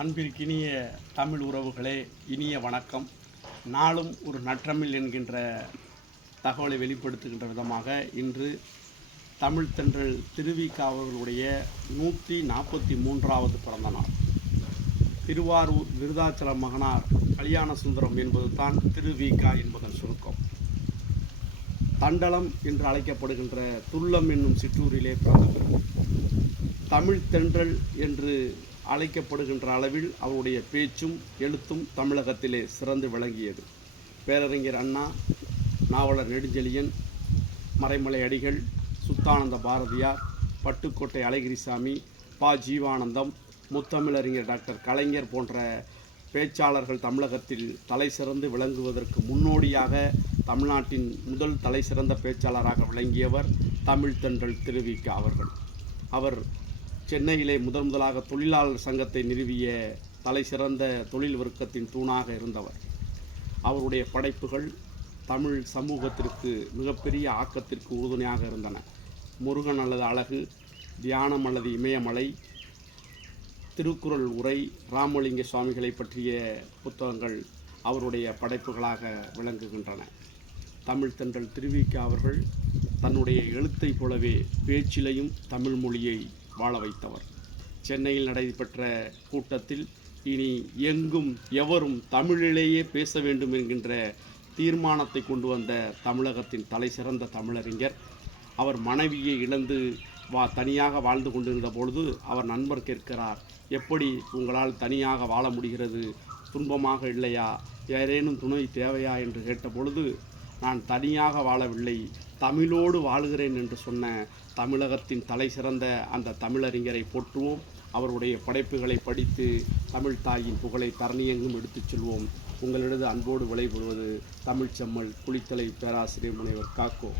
அன்பிற்கினிய தமிழ் உறவுகளே, இனிய வணக்கம். நாளும் ஒரு நற்றமிழ் என்கின்ற தகவலை வெளிப்படுத்துகின்ற விதமாக இன்று தமிழ் தென்றல் திருவிக அவர்களுடைய 143வது பிறந்த நாள். திருவாரூர் விருதாச்சலம் மகனார் கல்யாண சுந்தரம் என்பது தான் திருவிக என்பதன் சுருக்கம். தண்டலம் என்று அழைக்கப்படுகின்ற துல்லம் என்னும் சிற்றூரிலே பிறந்தவர். தமிழ் தென்றல் என்று அழைக்கப்படுகின்ற அளவில் அவருடைய பேச்சும் எழுத்தும் தமிழகத்திலே சிறந்து விளங்கியது. பேரறிஞர் அண்ணா, நாவலர் நெடுஞ்செழியன், மறைமலை அடிகள், சுத்தானந்த பாரதியார், பட்டுக்கோட்டை அழகிரிசாமி, ப. ஜீவானந்தம், முத்தமிழறிஞர் டாக்டர் கலைஞர் போன்ற பேச்சாளர்கள் தமிழகத்தில் தலை சிறந்து விளங்குவதற்கு முன்னோடியாக தமிழ்நாட்டின் முதல் தலை சிறந்த பேச்சாளராக விளங்கியவர் தமிழ் தென்றல் திருவிக அவர்கள். அவர் சென்னையிலே முதலாக தொழிலாளர் சங்கத்தை நிறுவிய தலை சிறந்த தொழில் வர்க்கத்தின் தூணாக இருந்தவர். அவருடைய படைப்புகள் தமிழ் சமூகத்திற்கு மிகப்பெரிய ஆக்கத்திற்கு உறுதுணையாக இருந்தன. முருகன் அல்லது அழகு, தியானம் அல்லது இமயமலை, திருக்குறள் உரை, ராமலிங்க சுவாமிகளை பற்றிய புத்தகங்கள் அவருடைய படைப்புகளாக விளங்குகின்றன. தமிழ் தென்றல் திருவிக அவர்கள் தன்னுடைய எழுத்தை போலவே பேச்சிலையும் தமிழ் மொழியை வாழ வைத்தவர். சென்னையில் நடைபெற்ற கூட்டத்தில் இனி எங்கும் எவரும் தமிழிலேயே பேச வேண்டும் என்கின்ற தீர்மானத்தை கொண்டு வந்த தமிழகத்தின் தலை சிறந்த தமிழறிஞர். அவர் மனைவியை இழந்து தனியாக வாழ்ந்து கொண்டிருந்த பொழுது அவர் நண்பர் கேட்கிறார், எப்படி உங்களால் தனியாக வாழ முடிகிறது, துன்பமாக இல்லையா, யாரேனும் துணை தேவையா என்று கேட்டபொழுது, நான் தனியாக வாழவில்லை, தமிழோடு வாழ்கிறேன் என்று சொன்ன தமிழகத்தின் தலை சிறந்த அந்த தமிழறிஞரை போற்றுவோம். அவருடைய படைப்புகளை படித்து தமிழ் தாயின் புகழை தரணியெங்கும் எடுத்துச் செல்வோம். உங்களிடது அன்போடு விளைபடுவது தமிழ்ச்செம்மல் குளித்தலை பேராசிரியர் முனைவர் காக்கோ.